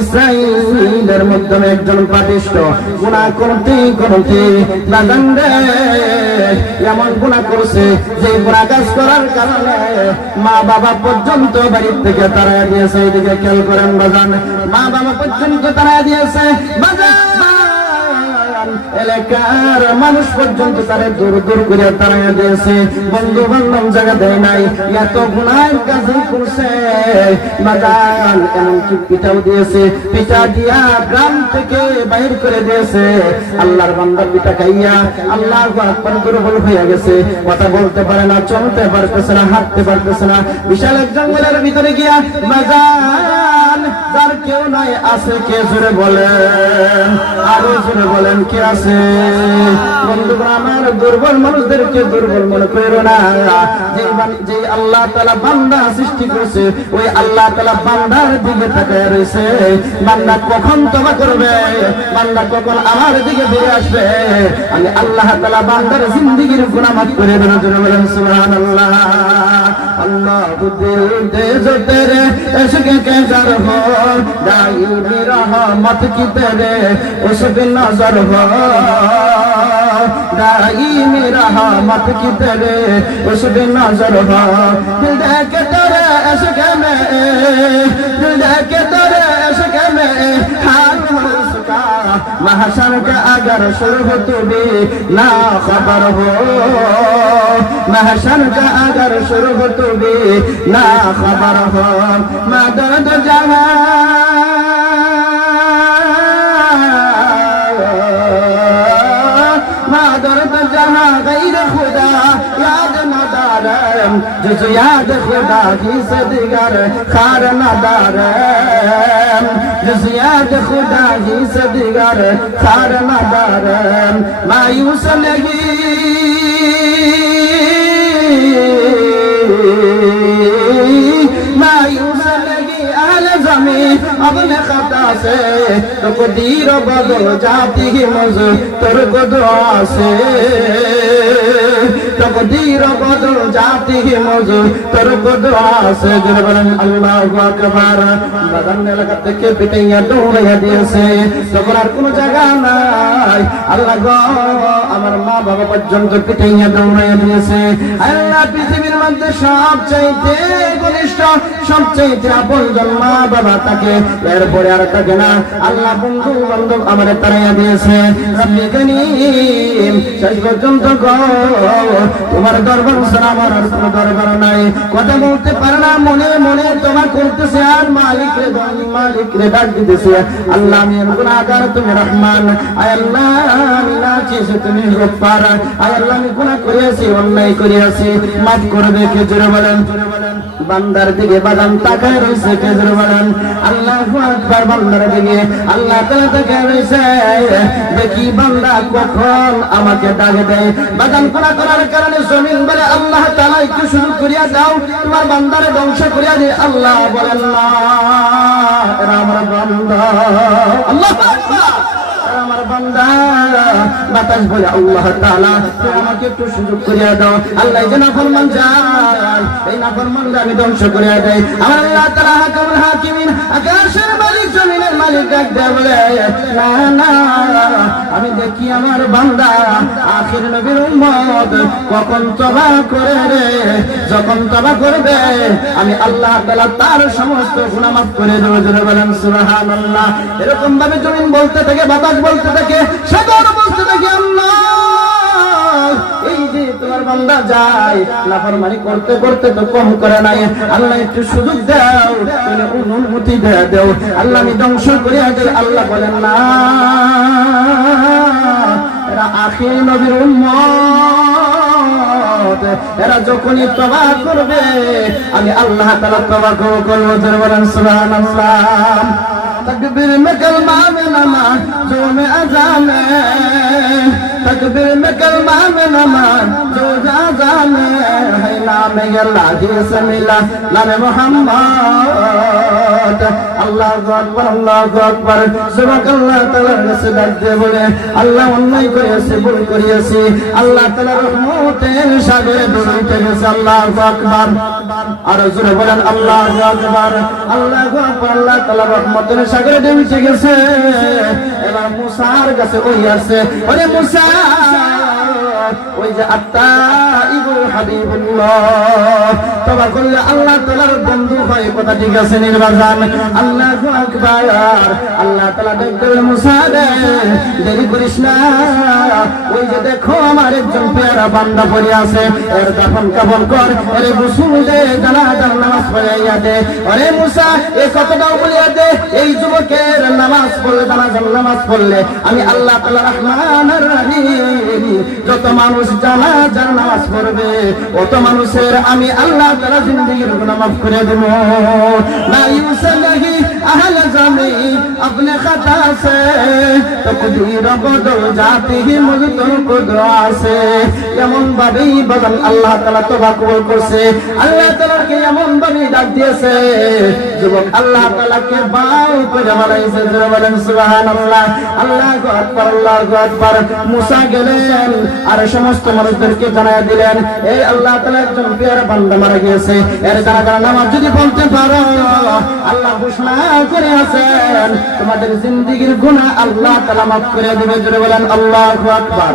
ইসরাঈলের মাধ্যমে একজন পাপিষ্ঠ গুনাহ করতে করতে বাগানরে এমন গুনাহ করছে যে গুনাহ কাজ করার কারণে মা বাবা পর্যন্ত বাড়ি থেকে তাড়াইয়া দিয়েছে। এদিকে খেয়াল করেন বাজান, মা বাবা পর্যন্ত তাড়াইয়া দিয়েছে। বাজান এলাকার মানুষ পর্যন্ত তারা দূর দূর করে তাড়াইয়া দিয়েছে। বন্ধু বান্ধব জায়গা দেয় নাই, এত গুনাহ কাজ করছে বাজান। এমনকি পিঠাও দিয়েছে, পিঠা দিয়া গ্রাম থেকে বাইর করে দিয়েছে। আল্লাহর বান্দা পিঠা খাইয়া আল্লাহু আকবার দুর্বল হয়ে গেছে, কথা বলতে পারে না, চলতে পারতেছে না, হাঁটতে পারতেছে না। বিশাল এক জঙ্গলের ভিতরে গিয়া বাজান যার কেউ নাই আছে কে জোরে বলেন, আরো জোরে বলেন কে আছে? বন্ধুরা আমার, দুর্বল মানুষদেরকে দুর্বল মনে করো না। যে আল্লাহ তাআলা বান্দা সৃষ্টি করেছে ওই আল্লাহ তাআলা বান্দার দিকে তাকায় রয়েছে। বান্দা কখন তওবা করবে, বান্দা কখন আমার দিকে ফিরে আসবে, আমি আল্লাহ তাআলা বান্দার জিন্দেগীর গুনাহ মাফ করে দেন। জোরে বলেন সুবহানাল্লাহ। আল্লাহ দিল দে जो तेरे इश्क के जर हो, दाई भी रहमत की तेरे उस बिन नजर हो, दाई में रहमत की तेरे उस बिन नजर हो। दिल दे के तेरे इश्क में, दिल दे के तेरे इश्क में हाल उसका महशर का अगर शुरू तो भी ना खबर हो, महशर का अगर शुरू तो भी ना खबर हो। मदद जहां मदद जहां गैर खुदा याद न दारम, जिस याद खुदा की से दिगर खार न दारम, जिस याद खुदा की से दिगर खार न दारम। मायूस नहीं मायूस लगी अहल ज़मीं अपने खता से, तो कदीर बदल जाती है मुझे तुर्क दुआ से, तकदीर बदल जाती है मुझे तुर्क दुआ से। जरबरन अल्लाहु আকবার। বাগান এলাকা থেকে পিটাইয়া দৌড়াইয়া দিয়েছে, তখন আর কোনো জায়গা নাই। আল্লাহ গো, আমার মা বাবা পর্যন্ত পিটাইয়া দৌড়াইয়া দিয়েছে। আল্লাহ পৃথিবীর মধ্যে সবচাইতে ঘনিষ্ঠ, সবচাইতে আপনজন মা বাবা তাকে, এরপরে আর থাকে না। আল্লাহ বন্ধু বান্ধব আমারে তাড়াইয়া দিয়েছে। রব্বি করিম, শেষ পর্যন্ত গো তোমার দরবার ছাড়া আমার আর কোনো দরবার নাই। কথা বলতে পারে না, মনে মনে তোমার করতেছে আর মালিক রে মালিক রে ডাক দিতেছে। আল্লাহ আমি গুনাহগার, তুমি রহমান। আয় আল্লাহ আমি নাচিস, তুমি গফফার। আয় আল্লাহ আমি গুনাহ করেছি, অন্যায় করেছি, মাফ করবে কে? জোরে বলেন। বান্দার দিকে বাদান তাকায় রয়েছে, কে? জোরে বলেন আল্লাহু আকবার। বান্দার দিকে আল্লাহ তাআলা তাকায় রয়েছে, দেখি বান্দা কখন আমাকে ডাকে দেয়। বাদান গুনাহ করার কারণে জমিন বলে আল্লাহ তাআলা একটু সুযোগ করিয়া দাও, তোমার বান্দারে ধ্বংস করিয়া দে। আল্লাহ বলেন না, এরা আমার বান্দা। আল্লাহু আকবার। আমার বান্দা। বাতাস বলে আল্লাহ তাআলা তুমি আমাকে একটু সুযোগ করিয়া দাও। আল্লাহ যে নাফরমান যায়, এই নাফরমানকে আমি ধ্বংস করিয়া দেই। আমার আল্লাহ তাআলা হাকামুল হাকিমিন, আকাশের মালিক জমিনের মালিক ডাক দেয়া বলে না না, আমি দেখি আমার বান্দা আখির নবীর উম্মত কখন তওবা করে রে, যখন তওবা করবে আমি আল্লাহ তাআলা তার সমস্ত গুনাহ মাফ করে দেব। জোরে বলেন সুবহানাল্লাহ। এরকম ভাবে জমিন বলতে থাকে, বাতাস বলতে থাকে, সাগর বলতে থাকে আল্লাহ এই যে তোমার বান্দা যায় নাফরমানি করতে করতে তো কম করে নাই, আল্লাহ একটু সুযোগ দাও, তুমি অনুমতি দাও, আল্লাহ আমি ধ্বংস করিয়া দেই। আল্লাহ বলেন না, এরা আখির নবীর উম্মত, এরা যখনই তওবা করবে আমি আল্লাহ তাআলা তওবা করব। জোরে বলেন সুবহানাল্লাহ। तकबीर में कलमा में नमाज़ों में अज़ान में, तकबीर में कलमा में नमाज जो जा जाने है नाम अल्लाह से मिला नाम मोहम्मद আল্লাহু আকবার সুবহানাল্লাহ তাআলার কাছে ডাক দিয়ে বলে আল্লাহ অন্যায় করেছে ভুল করিয়েছি আল্লাহ তাআলার রহমতের সাগরে ডুবে গেছে আল্লাহু আকবার আর জোরে বলেন আল্লাহু আকবার আল্লাহ তাআলার রহমতের সাগরে ডুবে গেছে এবার মুসার কাছে ওই আছে ওরে মুসা ওই যে আত্তাইবুল হাবিবুল্লাহ তওবা করলে আল্লাহ তাআলার বন্ধু হয় কথা ঠিক আছে নির্বাচন আল্লাহু আকবার আল্লাহ তাআলা দেখবেন মুসা দেরি করিস না ওই যে দেখো আমার একজন পেয়ারা বান্দা পড়ে আছে এর দাফন কাফন কর আরে গোসল দে জানাজার নামাজ পড়াইয়া দে আরে মুসা এই কথাটাও বলিয়া দে এই যুবকের নামাজ পড়লে জানাজার নামাজ পড়লে আমি আল্লাহ তাআলা রহমানুর রহিম যত মানুষ জানাজার নামাজ পড়বে অত মানুষের আমি আল্লাহ তাআলা জিন্দেগির গুনাহ মাফ করে দেব না ইউসালাহি আহলে জামি अपने खता से तकदीर बदल जाती ही मुझतन को दुआ से এমন ভাবেই বলেন আল্লাহ তাআলা তওবা কবুল করছে আল্লাহ তাআলাকে এমন ভাবে ডাক দিয়েছে যুবক আল্লাহ তাআলাকে বাউ করে বলাইছে বলেন সুবহানাল্লাহ আল্লাহু আকবার মুসা গেলেন আর সমস্ত মানুষদেরকে জানায়া দিলেন এই আল্লাহ তাআলা একজন পেয়ারা বান্দা মারা গিয়েছে এর জানাজার নামাজ যদি বলতে পারো আল্লাহ ঘোষণা করে আছেন তোমাদের জিন্দেগীর গুনাহ আল্লাহ তাআলা মাফ করে দিবেন জোরে বলেন আল্লাহু আকবার।